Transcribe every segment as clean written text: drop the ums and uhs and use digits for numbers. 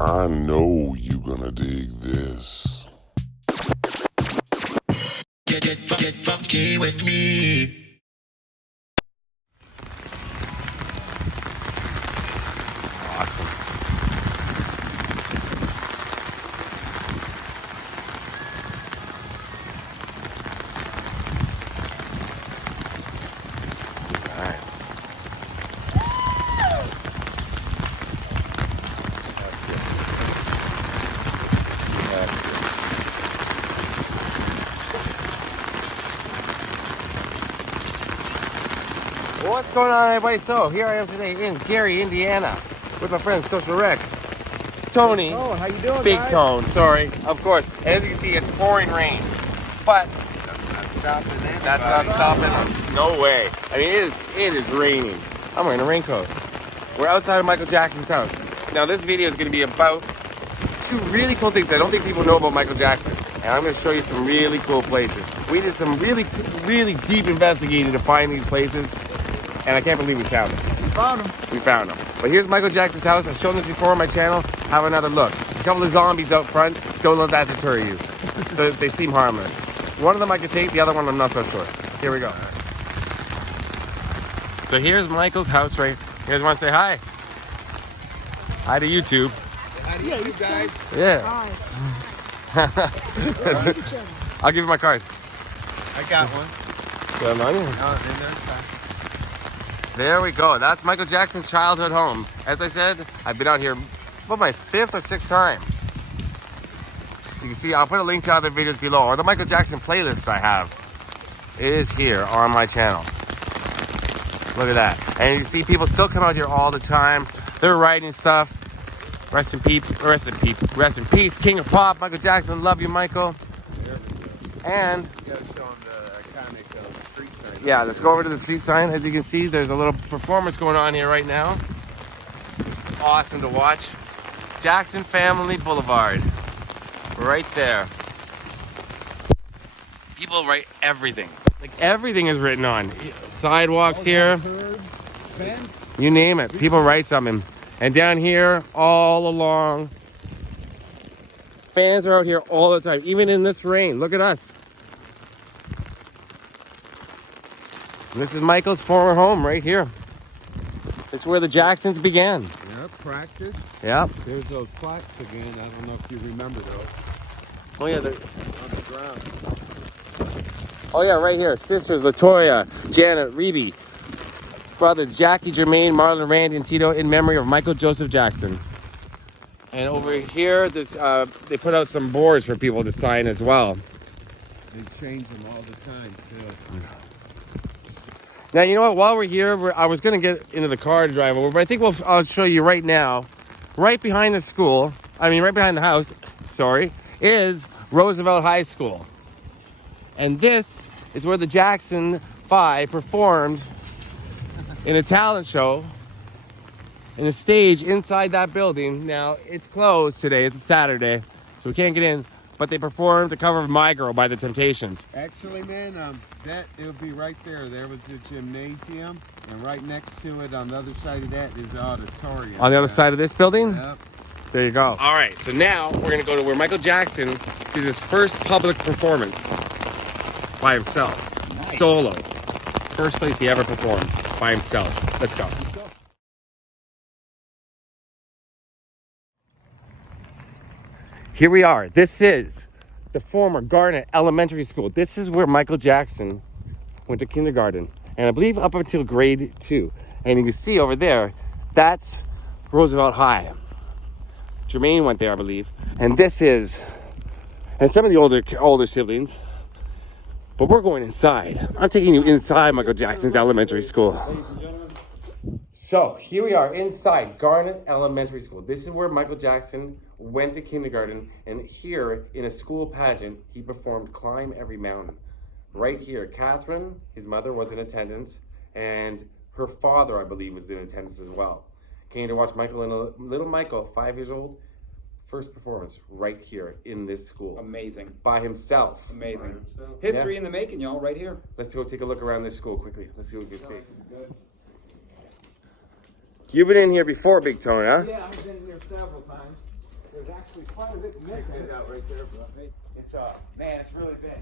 I know you gonna dig this. Get funky with me. Awesome. All right. What's going on, everybody? So here I am today in Gary, Indiana, with my friend Social Rec, Tony. Oh, how you doing, Big guys? Tone, sorry, of course. And as you can see, it's pouring rain, but that's not stopping us. No way. I mean, it is raining. I'm wearing a raincoat. We're outside of Michael Jackson's house. Now, this video is going to be about two really cool things I don't think people know about Michael Jackson. And I'm going to show you some really cool places. We did some really deep investigating to find these places. And I can't believe we found them. We found them. But here's Michael Jackson's house. I've shown this before on my channel. Have another look. There's a couple of zombies out front. Don't let that deter you. They seem harmless. One of them I could take, the other one I'm not so sure. Here we go. So here's Michael's house right. You guys want to say hi? Hi to YouTube. How do you guys? Yeah. Hi. I'll give you my card. I got one. Got money? Oh, in there. There we go. That's Michael Jackson's childhood home. As I said, I've been out here about my 5th or 6th time. So you can see, I'll put a link to other videos below, or the Michael Jackson playlists I have. It is here on my channel. Look at that. And you see people still come out here all the time. They're writing stuff. Rest in peace, King of Pop, Michael Jackson. Love you, Michael. And You gotta show them the iconic street sign. yeah, let's go over to the street sign. As you can see, there's a little performance going on here right now. It's awesome to watch. Jackson Family Boulevard. Right there. People write everything. Like everything is written on. Sidewalks here. Curbs, fence. You name it. People write something. And down here, all along, fans are out here all the time, even in this rain. Look at us. And this is Michael's former home right here. It's where the Jacksons began. Yep, practice. Yep. There's those plaques again. I don't know if you remember those. Oh yeah, they're On the ground. oh yeah, right here. Sisters Latoya, Janet, Reby. Brothers Jackie, Jermaine, Marlon, Randy, and Tito in memory of Michael Joseph Jackson. And over here, there's they put out some boards for people to sign as well. They change them all the time, too. Now, you know what? While we're here, I was going to get into the car to drive over, but I think I'll show you right now. Right behind the school, right behind the house, sorry, is Roosevelt High School. And this is where the Jackson 5 performed in a talent show in a stage inside that building. Now, it's closed today. It's a Saturday, so we can't get in. But they performed a cover of My Girl by the Temptations. Actually, man, it would be right there. There was a gymnasium, and right next to it, on the other side of that, is the auditorium. On the other side of this building? Yep. There you go. All right, so now we're going to go to where Michael Jackson did his first public performance by himself. Nice. Solo. First place he ever performed by himself. Let's go. Here we are. This is the former Garnet Elementary School. This is where Michael Jackson went to kindergarten, and I believe up until grade 2. And you can see over there, that's Roosevelt High. Jermaine went there, I believe. And this is, and some of the older siblings, but we're going inside. I'm taking you inside Michael Jackson's elementary school. So here we are inside Garnet Elementary School. This is where Michael Jackson went to kindergarten, and here in a school pageant, he performed Climb Every Mountain. Right here, Catherine, his mother, was in attendance, and her father, I believe, was in attendance as well. Came to watch Michael and little Michael, 5 years old, first performance right here in this school. Amazing. By himself. Amazing. History in the making, y'all, right here. Let's go take a look around this school quickly. Let's see what we can see. You've been in here before, Big Tone, huh? Yeah, I've been here several times. There's actually quite a bit missing. Check it out right there, bro. It's man, it's really been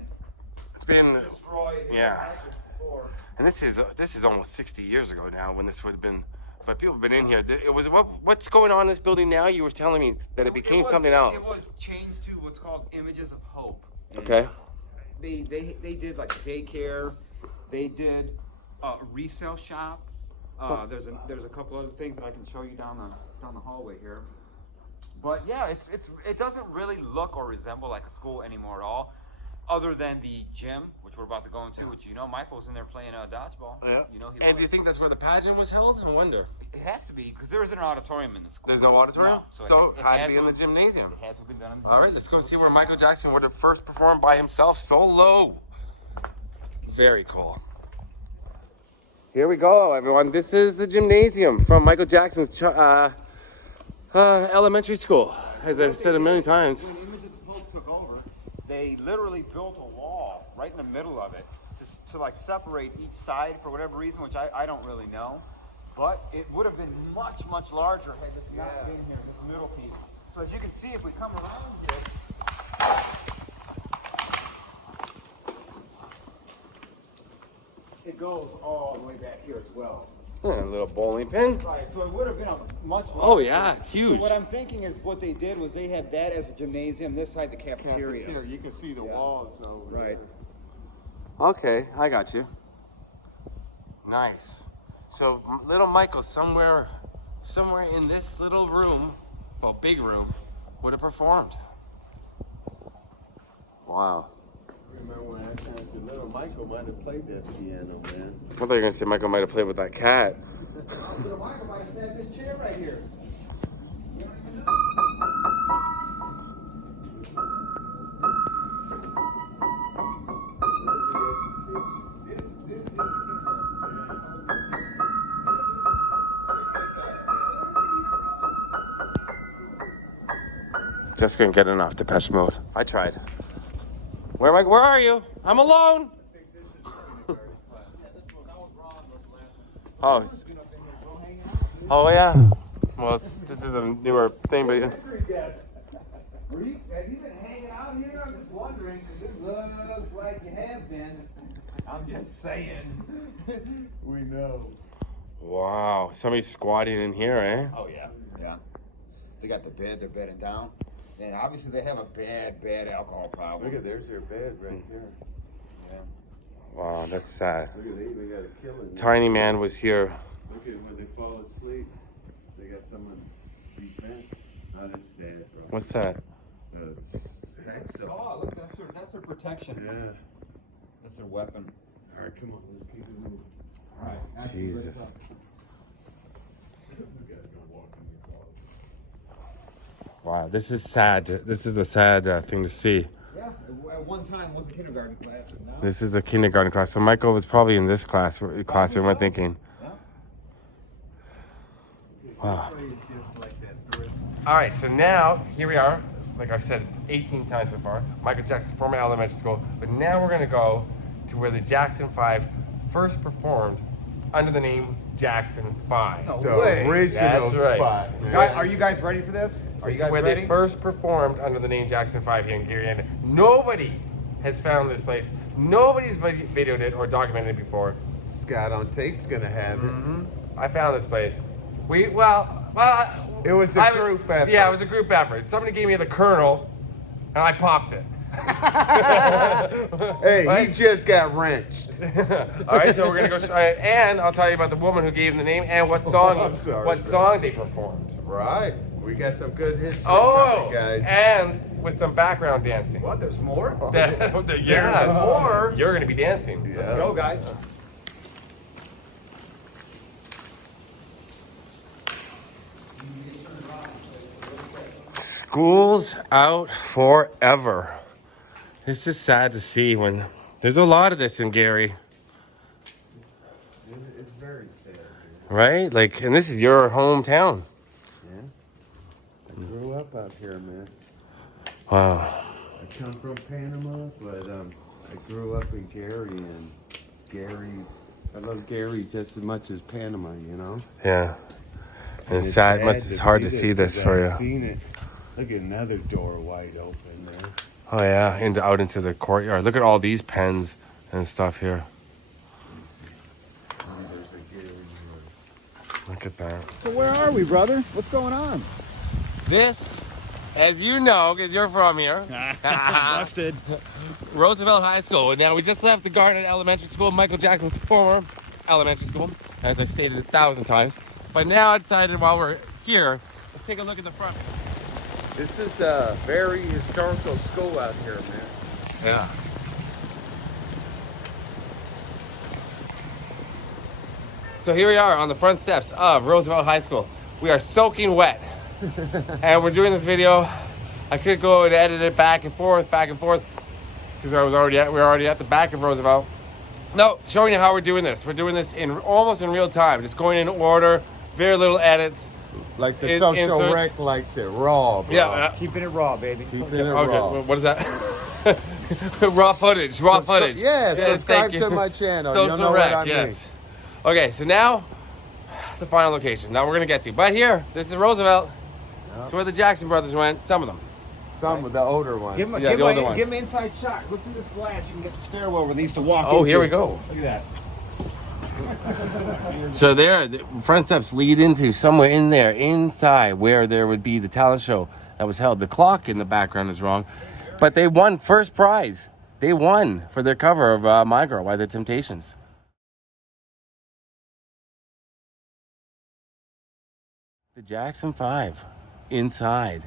It's been, destroyed. yeah. Before. and this is almost 60 years ago now when this would have been, but people have been in here. It was, what's going on in this building now? You were telling me that it became something else. It was changed to what's called Images of Hope. Okay. They did like daycare. They did a resale shop. There's a couple other things that I can show you down the hallway here. But yeah, it doesn't really look or resemble like a school anymore at all, other than the gym, which we're about to go into, which Michael was in there playing dodgeball. Yeah. He And was. do you think that's where the pageant was held? I wonder. It has to be, because there isn't an auditorium in the school. There's no auditorium? No, So it had had to be in the gymnasium. It had to have been done in the All right, let's go see where Michael Jackson would have first performed by himself solo. Very cool. Here we go, everyone. This is the gymnasium from Michael Jackson's elementary school. As I've said a million times. When Images of Hope took over, they literally built a wall right in the middle of it to like separate each side for whatever reason, which I don't really know. But it would have been much, much larger had this not been here, this middle piece. So as you can see, if we come around this, it goes all the way back here as well. A little bowling pin. Right, so it would have been a much larger. Oh yeah, it's huge. So what I'm thinking is what they did was they had that as a gymnasium, this side the cafeteria. You can see the walls over Right. Okay, I got you. Nice. So little Michael somewhere in this little room, well, big room, would have performed. Wow. Remember when I said little Michael might have played that piano, man. I thought you were gonna say Michael might have played with that cat. Little Michael might have sat in this chair right here. Just couldn't get enough Depeche Mode. I tried. Where are you? I'm alone. Oh. Oh yeah. Well, this is a newer thing, but Have you been hanging out here? I'm just wondering, because it looks like you have been. I'm just saying. We know. wow, somebody's squatting in here, eh? Oh yeah, yeah. They got the bed, they're bedding down. And obviously they have a bad alcohol problem. Look at there's their bed right there. Yeah. Wow, that's sad. Look at they even got a killing. Tiny Man was here. Look at when they fall asleep. They got someone defense. Oh, that's sad, bro. What's that? Saw, look, that's their protection. Yeah. That's their weapon. All right, come on, let's keep it moving. All right. Jesus. You guys gonna walk in your closet. Wow, this is sad. This is a sad thing to see. Yeah, at one time was a kindergarten class. And now This is a kindergarten class. So Michael was probably in this classroom, I'm thinking. yeah. Wow. It's just like that thread. All right, so now here we are. Like I've said 18 times so far, Michael Jackson's former elementary school. But now we're gonna go to where the Jackson 5 first performed under the name Jackson 5. No The way. original That's right. spot. Are you guys ready for this? Are you It's guys where ready? they first performed under the name Jackson 5 here in Gary. And nobody has found this place. Nobody's videoed it or documented it before. Scott on tape's gonna have it. I found this place. It was a group effort. Yeah, it was a group effort. Somebody gave me the kernel, and I popped it. Hey, Right? he just got wrenched. All right, so we're gonna go, and I'll tell you about the woman who gave him the name and what song, I'm sorry, what bro. song they performed. Right. We got some good history Oh, coming, guys. and with some background dancing. What? There's more? Yeah, more. You're gonna be dancing. Yeah. Let's go, guys. School's out forever. This is sad to see when there's a lot of this in Gary, It's very sad. right? Like, and this is your hometown. Yeah. I grew up out here, man. Wow. I come from Panama, but I grew up in Gary, and I love Gary just as much as Panama, you know? Yeah. And it's sad. It's hard to see this for I've you. seen it. Look at another door wide open there. Oh yeah, out into the courtyard. Look at all these pens and stuff here. Let me see. Oh, there's a Gary here. Look at that. So where are we, brother? What's going on? This, as you know, because you're from here, Busted. Roosevelt High School. Now, we just left the Garden Elementary School, Michael Jackson's former elementary school, as I stated 1,000 times. But now I decided while we're here, let's take a look at the front. This is a very historical school out here, man. Yeah. So here we are on the front steps of Roosevelt High School. We are soaking wet. And we're doing this video. I could go and edit it back and forth, because we were already at the back of Roosevelt. No, showing you how we're doing this. We're doing this almost in real time, just going in order, very little edits. Like the social inserts. rec likes it raw, bro. Yeah. Keeping it raw, baby. Keeping it Okay, raw. what is that? Raw footage. Yeah, subscribe thank you. to my channel. Social You'll know rec, what I mean. yes. Okay, so now the final location. Now we're gonna get to. But here, this is Roosevelt. It's where the Jackson brothers went. Some of them. Some of the older ones. Give him, Yeah, the older ones. give him an inside shot. Look through this glass. You can get the stairwell where they used to walk Oh, into. here we go. Look at that. So there, the front steps lead into somewhere in there, inside, where there would be the talent show that was held. The clock in the background is wrong, but they won first prize. They won for their cover of My Girl by The Temptations. The Jackson 5 inside.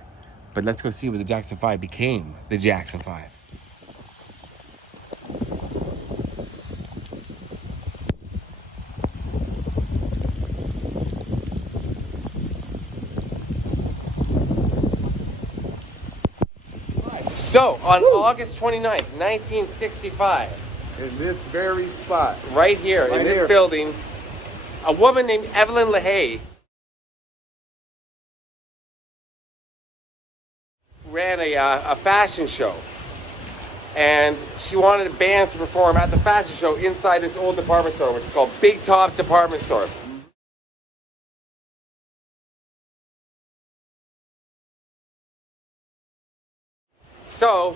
But let's go see what the Jackson 5 became. The Jackson 5. So, on August 29th, 1965, In this very spot. right here in Right this here. building, a woman named Evelyn LaHaye ran a fashion show. And she wanted bands to perform at the fashion show inside this old department store, which is called Big Top Department Store. So,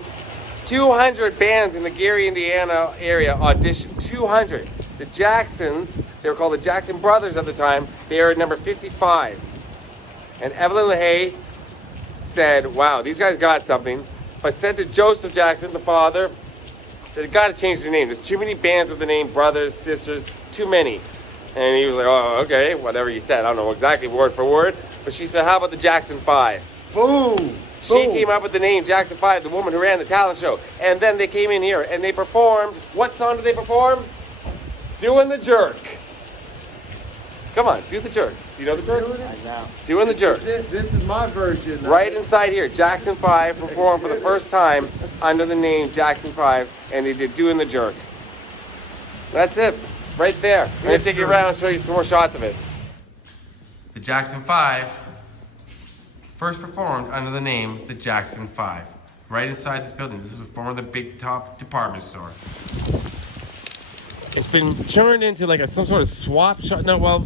200 bands in the Gary, Indiana area auditioned. 200. The Jacksons, they were called the Jackson Brothers at the time, they are at number 55. And Evelyn LaHaye said, wow, these guys got something. But said to Joseph Jackson, the father, said, got to change the name. There's too many bands with the name brothers, sisters, too many. And he was like, oh, okay, whatever you said. I don't know exactly word for word. But she said, how about the Jackson 5? Boom. She came up with the name Jackson 5, the woman who ran the talent show. And then they came in here and they performed. What song did they perform? Doing the Jerk. Come on, do the jerk. Do you know the jerk? Doing the Jerk. This is my version. of Right it. inside here, Jackson 5 performed for the first time under the name Jackson 5, and they did Doing the Jerk. That's it, right there. I'm going to take you around and show you some more shots of it. The Jackson 5 first performed under the name the Jackson 5. Right inside this building. This was former the Big Top Department Store. It's been turned into like some sort of swap shop. No, well,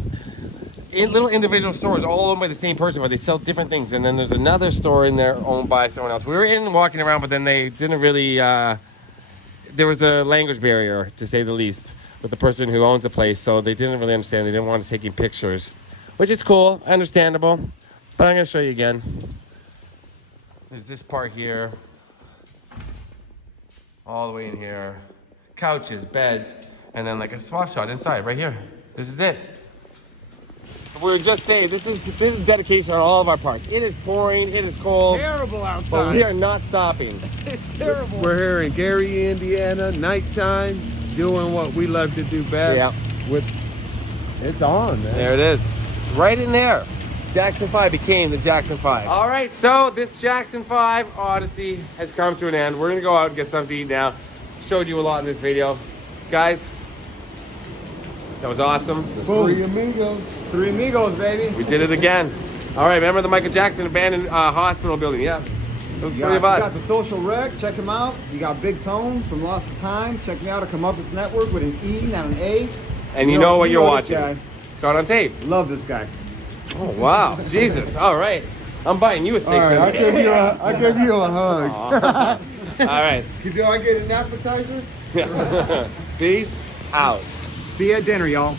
little individual stores all owned by the same person, but they sell different things. And then there's another store in there owned by someone else. We were in walking around, but then they didn't really, there was a language barrier, to say the least, with the person who owns the place. So they didn't really understand. They didn't want us taking pictures, which is cool, understandable. But I'm going to show you again. There's this part here, all the way in here. Couches, beds, and then like a swap shot inside, right here. This is it. We were just saying, this is dedication on all of our parts. It is pouring, it is cold, Terrible outside. but we are not stopping. It's terrible. We're here in Gary, Indiana, nighttime, doing what we love to do best. Yeah. It's on, man. There it is, right in there. Jackson 5 became the Jackson 5. All right, so this Jackson 5 Odyssey has come to an end. We're gonna go out and get something to eat now. Showed you a lot in this video. Guys, that was awesome. Three amigos. Three amigos, baby. We did it again. All right, remember the Michael Jackson abandoned hospital building? Yeah, those three of You got us. the Social Rec. Check him out. You got Big Tone from Lost of Time. Check me out at Comeuppance Network with an E, not an A. And you know what you're this watching. guy. Scott on tape. Love this guy. Oh, wow. Jesus. All right. I'm buying you a steak All right, I'll dinner. give you a hug. All right. Do I get an appetizer? Peace out. See you at dinner, y'all.